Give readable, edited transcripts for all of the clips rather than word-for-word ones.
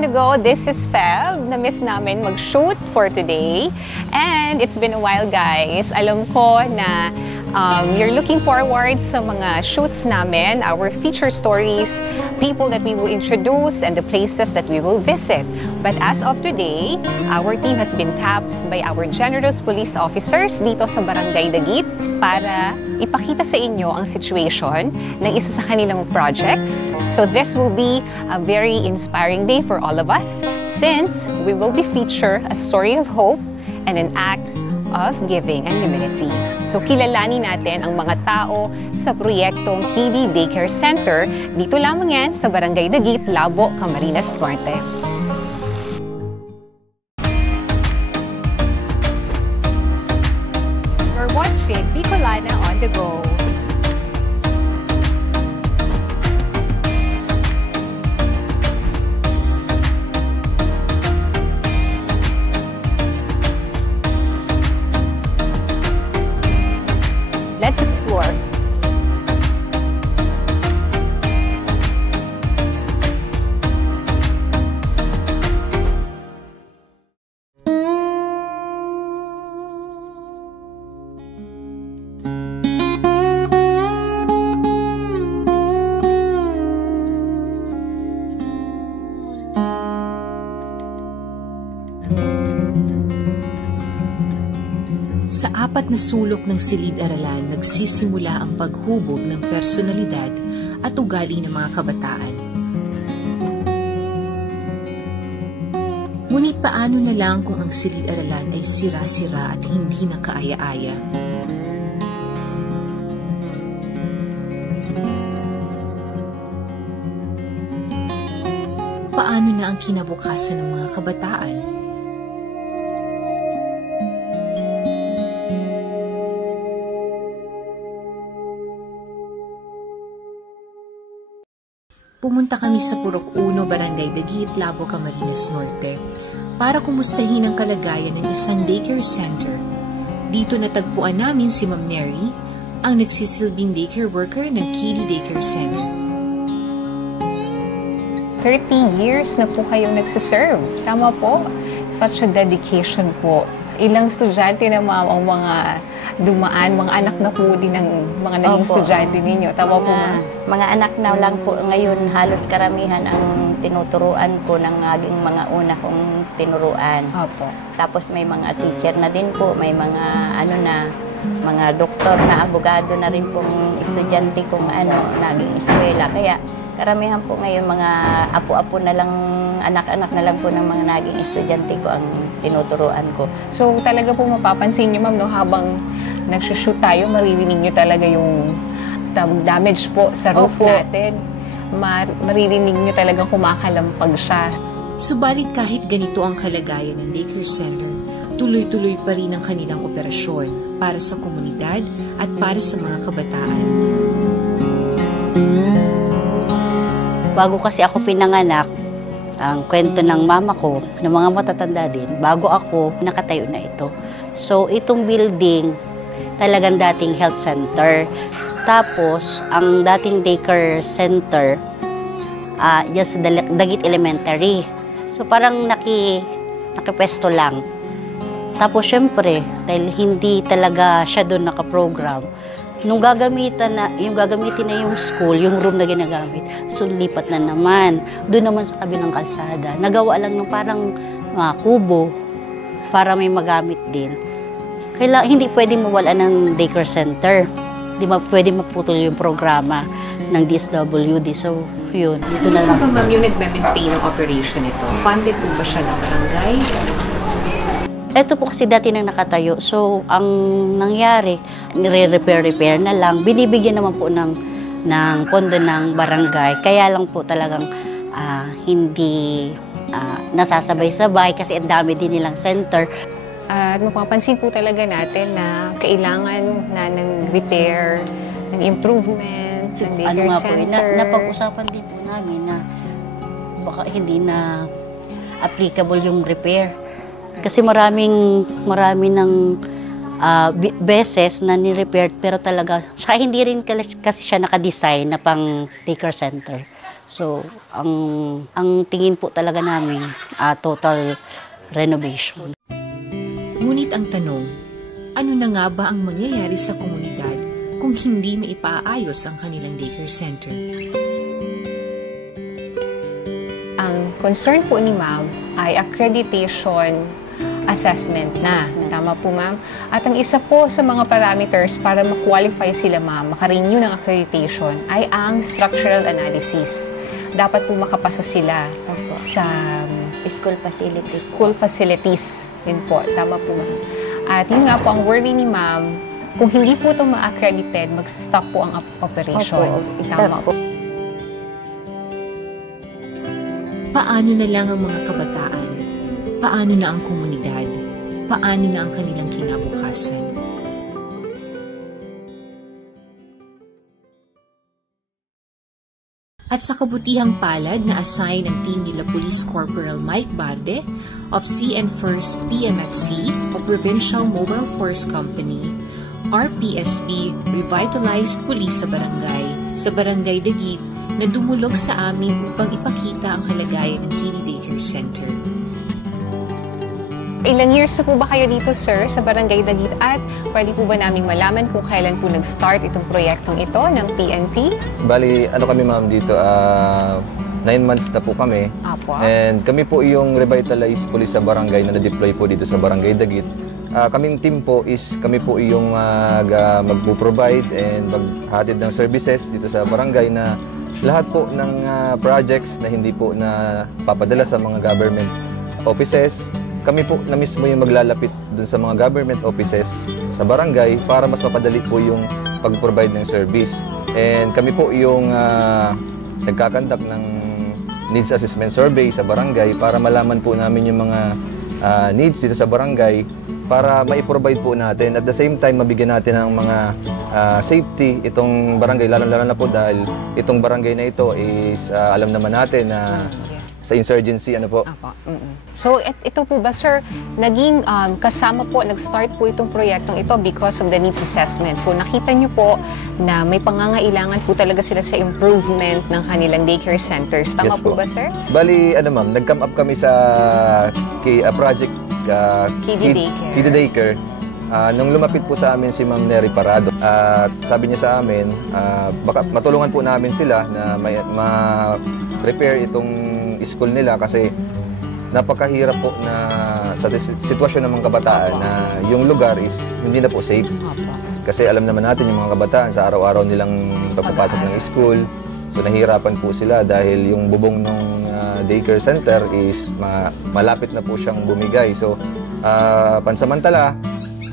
on the go. This is Feb. Na-miss namin mag-shoot for today. And it's been a while, guys. Alam ko na you're looking forward sa mga shoots namin, our feature stories, people that we will introduce, and the places that we will visit. But as of today, our team has been tapped by our generous police officers dito sa Barangay Dagit para ipakita sa inyo ang situation ng isa sa kanilang projects. So this will be a very inspiring day for all of us since we will be feature a story of hope and an act of giving and humanity. So kilalanin natin ang mga tao sa proyektong Kidi Daycare Center. Dito lamang yan sa Barangay Dagit, Labo, Camarines Norte. You're watching Bicolana on the Go. Let's explore. Sa apat na sulok ng silid-aralan, nagsisimula ang paghubog ng personalidad at ugali ng mga kabataan. Ngunit paano na lang kung ang silid-aralan ay sira-sira at hindi na kaaya-aya? Paano na ang kinabukasan ng mga kabataan? Pumunta kami sa Purok 1, Barangay Dagit, Labo, Camarines Norte para kumustahin ang kalagayan ng isang daycare center. Dito natagpuan namin si Ma'am Neri, ang nagsisilbing daycare worker ng Kidi Daycare Center. 30 years na po kayong nagsiserve. Tama po? Such a dedication po. Ilang estudyante na ma'am ang mga dumaan, mga anak na po din ng mga naging estudyante ninyo. Tama po ma'am? Mga anak na lang po ngayon, halos karamihan ang tinuturuan ko ng aking mga una kong tinuruan. Opo. Tapos may mga teacher na din po, may mga mga doktor na abogado na rin pong estudyante kong naging eskwela. Kaya karamihan po ngayon mga apo-apo na lang, anak-anak na lang po ng mga naging estudyante ko ang tinuturuan ko. So talaga po mapapansin nyo ma'am, no, habang nagsushoot tayo, maririnig nyo talaga yung damage po sa roof natin. Maririnig nyo talagang kumakalampag siya. Subalit kahit ganito ang kalagayan ng daycare center, tuloy-tuloy pa rin ang kanilang operasyon para sa komunidad at para sa mga kabataan. Bago kasi ako pinanganak, ang kwento ng mama ko, ng mga matatanda din, bago ako, nakatayo na ito. So, itong building, talagang dating health center. Tapos, ang dating daycare center, just Dagit Elementary. So, parang nakipwesto lang. Tapos, syempre, dahil hindi talaga siya doon nakaprogram, nung gagamitin na yung school, yung room na ginagamit, so lipat na naman. Doon naman sa kabilang kalsada. Nagawa lang ng parang mga kubo para may magamit din. Kailangan, hindi pwedeng mawala ng daycare center. Hindi pwedeng maputol yung programa ng DSWD. So, yun. Dito na lang. Ano ba ma'am yung nagme-maintain ng operation ito? Funded po ba siya ng barangay? Ito po kasi dati nang nakatayo. So, ang nangyari, nire-repair na lang. Binibigyan naman po ng pondo ng barangay. Kaya lang po talagang hindi nasasabay-sabay kasi ang dami din nilang center. At mapapansin po talaga natin na kailangan na ng repair, ng improvement, ng daycare center. Napag-usapan din po namin na baka hindi na applicable yung repair. Kasi marami ng beses na ni-repair pero talaga, saka hindi rin kasi siya nakadesign na pang daycare center. So, ang tingin po talaga namin, total renovation. Ngunit ang tanong, ano na nga ba ang mangyayari sa komunidad kung hindi maipaayos ang kanilang daycare center? Ang concern po ni ma'am ay accreditation assessment na. Tama po, ma'am. At ang isa po sa mga parameters para ma-qualify sila, ma'am, makarenew ng accreditation ay ang structural analysis. Dapat po makapasa sila sa School facilities. school facilities. Yun po. Tama po, ma'am. At yun nga po, ang worry ni ma'am, kung hindi po ito ma-accredited, mag-stop po ang operation. Opo, Tama po. Paano na lang ang mga kabataan? Paano na ang komunidad? Paano na ang kanilang kinabukasan? At sa kabutihang palad na assign ng team nila Police Corporal Mike Barde of CN1st PMFC o Provincial Mobile Force Company, RPSB revitalized police sa Barangay Dagit na dumulog sa amin upang ipakita ang kalagayan ng Kili Daycare Center. Ilang years na po ba kayo dito, sir, sa Barangay Dagit? At pwede po ba namin malaman kung kailan po nag-start itong proyektong ito ng PNP? Bali, kami ma'am dito, 9 months na po kami. Apo. And kami po yung revitalized police sa barangay na na-deploy po dito sa Barangay Dagit. Kaming team po is kami po yung mag-provide and maghatid ng services dito sa barangay na lahat po ng projects na hindi po na papadala sa mga government offices. Kami po na mismo yung maglalapit dun sa mga government offices sa barangay para mas mapadali po yung pag-provide ng service. And kami po yung nagkakandak ng needs assessment survey sa barangay para malaman po namin yung mga needs dito sa barangay para mai-provide po natin. At the same time, mabigyan natin ng mga safety itong barangay, lalo-lalo na po dahil itong barangay na ito is alam naman natin na sa insurgency, po. Apo. So, ito po ba, sir, naging kasama po, nag-start po itong proyektong ito because of the needs assessment. So, nakita nyo po na may pangangailangan po talaga sila sa improvement ng kanilang daycare centers. Tama Yes po po ba, sir? Bali, ma'am, nag-come up kami sa project Kili Daycare. Nung lumapit po sa amin si Ma'am Nery Parado, at sabi niya sa amin, baka matulungan po namin sila na ma-prepare itong school nila kasi napakahirap po na sa sitwasyon ng mga kabataan na yung lugar is hindi na po safe. Kasi alam naman natin yung mga kabataan sa araw-araw nilang pagpapasok ng school. So nahihirapan po sila dahil yung bubong ng daycare center is malapit na po siyang bumigay. So pansamantala,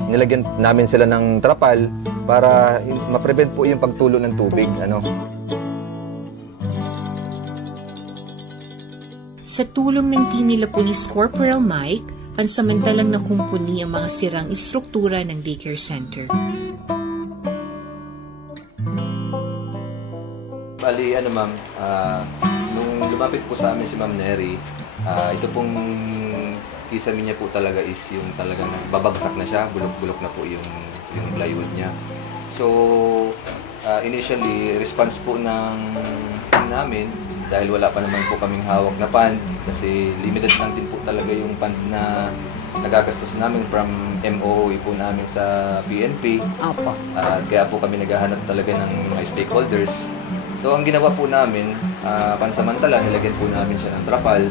nilagyan namin sila ng trapal para ma-prevent po yung pagtulo ng tubig. Sa tulong ng team nila Police Corporal Mike, pansamantalang nakumpuni ang mga sirang istruktura ng daycare center. Bali, ma'am, nung lumapit po sa amin si Ma'am Nery, ito pong kisame niya po talaga is yung talagang babagsak na siya, bulok-bulok na po yung plywood niya. So, initially, response po ng team namin, dahil wala pa naman po kaming hawak na fund, kasi limited lang din po talaga yung fund na nagagastos namin from MOE po namin sa PNP. Opo. Kaya po kami naghahanap talaga ng mga stakeholders. So, ang ginawa po namin, pansamantala, nilagyan po namin siya ng trapal.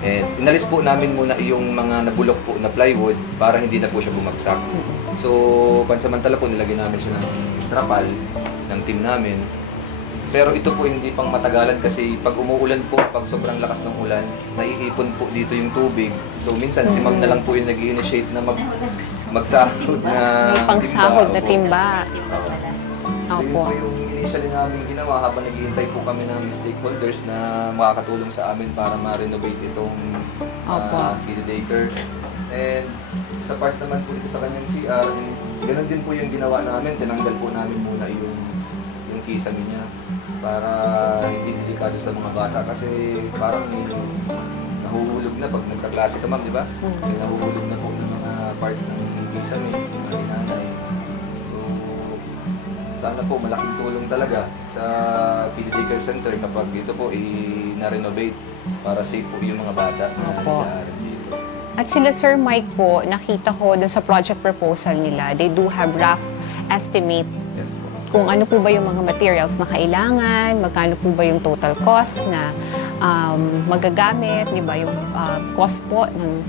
And inalis po namin muna yung mga nabulok po na plywood para hindi na po siya bumagsak. So, pansamantala po nilagyan namin siya ng trapal ng team namin. Pero ito po hindi pang matagalan kasi pag umuulan po, pag sobrang lakas ng ulan, naiipon po dito yung tubig. So minsan si ma'am na lang po yung nag-i-initiate na magsahod na May pangsahod na timba. So yun Opo. po yung initially namin ginawa habang naghihintay po kami ng stakeholders na makakatulong sa amin para ma-renovate itong Kili Daycare. And sa part naman po dito sa kanyang CR, ganun din po yung ginawa namin. Tinanggal po namin muna yung kisame niya para hindi delikado sa mga bata kasi parang nahuhulog na pag nagkaklase ka, ma'am, di ba? Nahuhulog na po ng mga part ng kisame, ng nanay. So, sana po malaking tulong talaga sa PD Daycare Center kapag ito po na-renovate para safe po yung mga bata na Opo. nag-aaral dito. At sila Sir Mike po, nakita ko dun sa project proposal nila, they do have rough estimate Yes po. kung ano po ba yung mga materials na kailangan, magkano po ba yung total cost na magagamit, di ba, yung cost po ng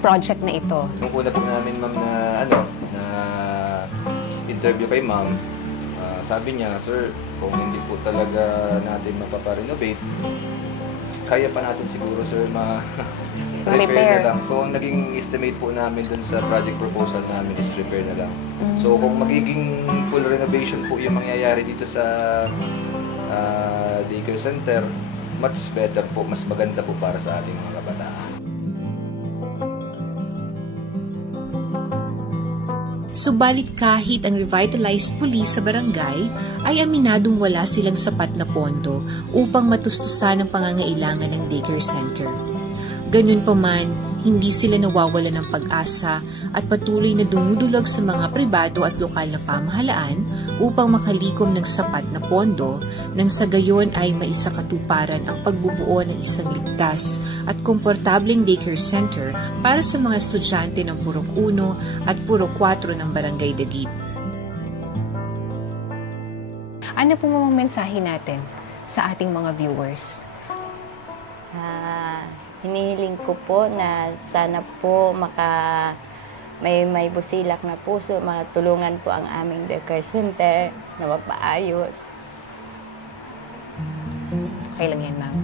project na ito. Nung una po namin ma'am na interview kay ma'am, sabi niya, sir, kung hindi po talaga natin mapaparenovate, kaya pa natin siguro sir repair na lang. So ang naging estimate po namin dun sa project proposal namin is repair na lang. So kung magiging full renovation po yung mangyayari dito sa daycare center, much better po, mas maganda po para sa ating mga kabataan. Subalit kahit ang revitalized police sa barangay ay aminadong wala silang sapat na pondo upang matustusan ang pangangailangan ng daycare center. Ganun pa man, hindi sila nawawala ng pag-asa at patuloy na dumudulog sa mga pribado at lokal na pamahalaan upang makalikom ng sapat na pondo nang sa gayon ay maisakatuparan ang pagbubuo ng isang ligtas at komportableng daycare center para sa mga estudyante ng Purok 1 at Purok 4 ng Barangay Dagit. Ano po mga mensahe natin sa ating mga viewers? Hinihiling ko po na sana po may busilak na puso, matulungan po ang aming daycare center na mapaayos. Okay lang yan, ma'am.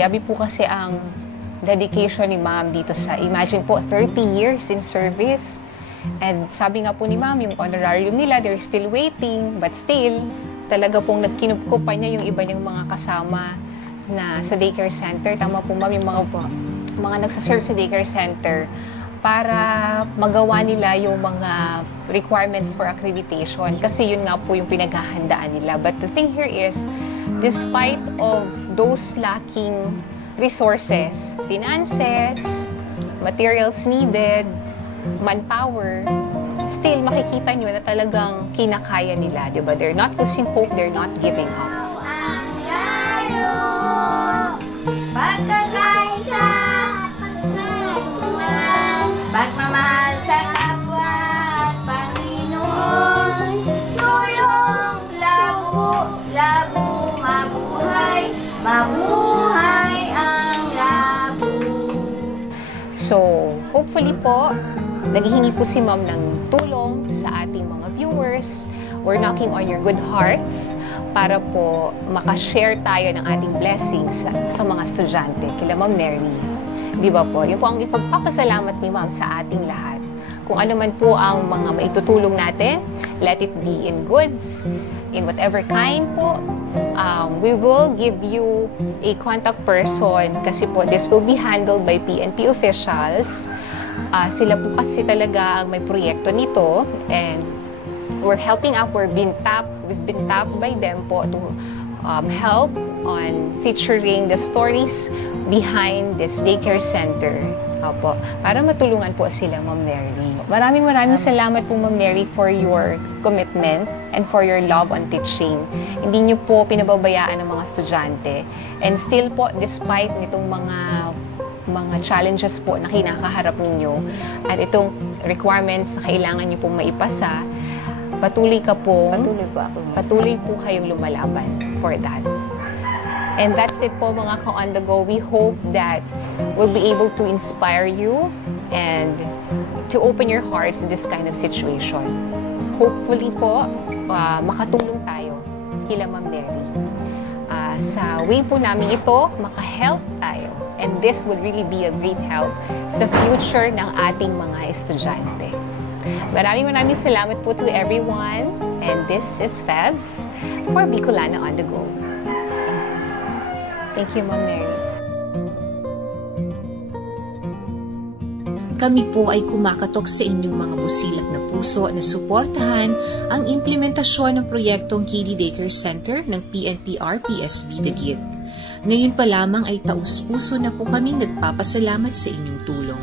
Gabi po kasi ang dedication ni ma'am dito sa, imagine po, 30 years in service. And sabi nga po ni ma'am, yung honorarium nila, they're still waiting, but still, talaga pong nagkinupkup pa niya yung iba niyang mga kasama na sa daycare center. Tama po ma'am, yung mga nagsaserve sa daycare center para magawa nila yung mga requirements for accreditation. Kasi yun nga po yung pinaghahandaan nila. But the thing here is, despite of those lacking resources, finances, materials needed, manpower, still makikita nyo na talagang kinakaya nila, di ba? They're not losing hope, they're not giving up. Pagmamahal sa kapwa at Panginoon, sulong, labo, mabuhay, mabuhay ang labo. So, hopefully po, naghihingi po si ma'am ng tulong sa ating mga viewers. We're knocking on your good hearts para po makashare tayo ng ating blessings sa mga estudyante kila Ma'am Mary. Di ba po? Yun po ang ipagpapasalamat ni ma'am sa ating lahat. Kung ano man po ang mga maitutulong natin, let it be in goods, in whatever kind po. We will give you a contact person kasi po this will be handled by PNP officials. Sila po kasi talaga ang may proyekto nito and we're helping up. We've been tapped by them po to help on featuring the stories behind this daycare center. Opo, para matulungan po sila, Ma'am Neri. Maraming salamat po, Ma'am Neri, for your commitment and for your love on teaching. Hindi niyo po pinababayaan ng mga estudyante. And still po, despite nitong mga challenges po na kinakaharap ninyo at itong requirements na kailangan niyo pong maipasa, patuloy po kayong lumalaban for that. And that's it po mga ka-on the go. We hope that we'll be able to inspire you and to open your hearts in this kind of situation. Hopefully po, makatulong tayo kila Ma'am Neri. Sa way po namin ito, maka-help tayo. And this would really be a great help sa future ng ating mga estudyante. Maraming salamat po to everyone. And this is Febs for Bicolana on the Go. Thank you, Ma'am Mary. Kami po ay kumakatok sa inyong mga busilak na puso na suportahan ang implementasyon ng proyektong Kiddie Daycare Center ng PNP-RPSB Dagit. Ngayon pa lamang ay taus-puso na po kaming nagpapasalamat sa inyong tulong.